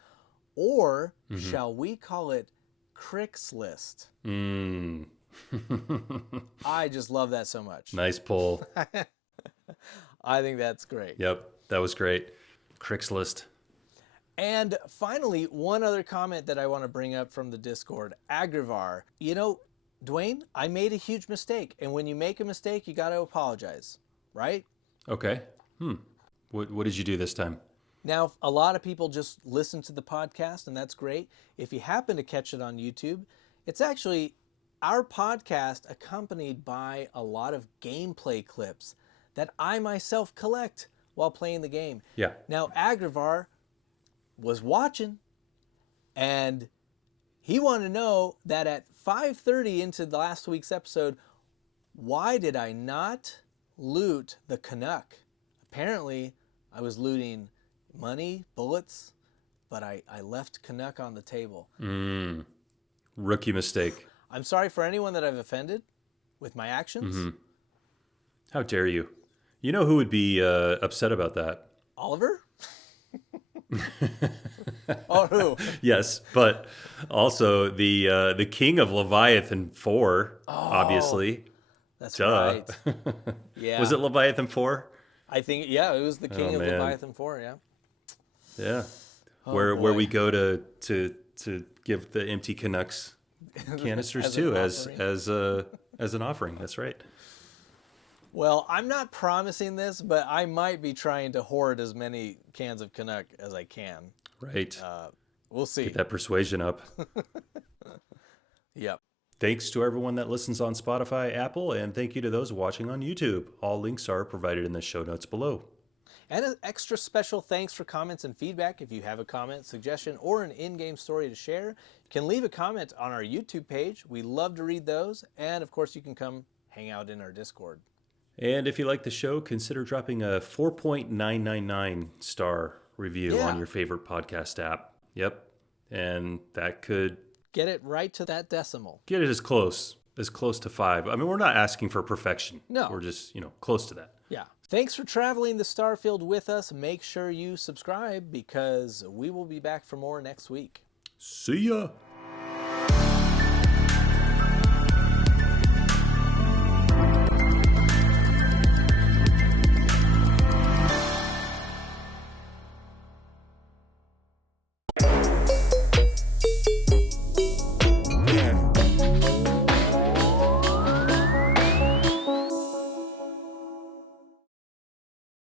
Or shall we call it Crixlist? I just love that so much. Nice pull. I think that's great. Yep, that was great. Craigslist. And finally, one other comment that I want to bring up from the Discord. Agrivar, Duane, I made a huge mistake. And when you make a mistake, you got to apologize, right? Okay. What did you do this time? Now, a lot of people just listen to the podcast, and that's great. If you happen to catch it on YouTube, it's actually our podcast accompanied by a lot of gameplay clips that I myself collect while playing the game. Yeah. Now, Agrivar was watching, and he wanted to know that at 5:30 into the last week's episode, why did I not loot the Canuck? Apparently, I was looting money, bullets, but I left Canuck on the table. Rookie mistake. I'm sorry for anyone that I've offended with my actions. How dare you? You know who would be upset about that? Oliver? Or who? Yes, but also the king of Leviathan 4, obviously. That's Duh. right. Yeah. Was it Leviathan 4? I think, yeah, it was the king of man. Leviathan 4, yeah. Yeah. Oh, where boy. we go to give the empty Canucks canisters As too an as an offering. That's right. Well, I'm not promising this, but I might be trying to hoard as many cans of Canuck as I can. Right. We'll see. Get that persuasion up. Yep. Thanks to everyone that listens on Spotify, Apple, and thank you to those watching on YouTube. All links are provided in the show notes below. And an extra special thanks for comments and feedback. If you have a comment, suggestion, or an in-game story to share, you can leave a comment on our YouTube page. We love to read those. And of course, you can come hang out in our Discord. And if you like the show, consider dropping a 4.999 star review on your favorite podcast app. Yep. And that could get it right to that decimal. Get it as close to 5. I mean, we're not asking for perfection. No. We're just, close to that. Yeah. Thanks for traveling the Starfield with us. Make sure you subscribe because we will be back for more next week. See ya.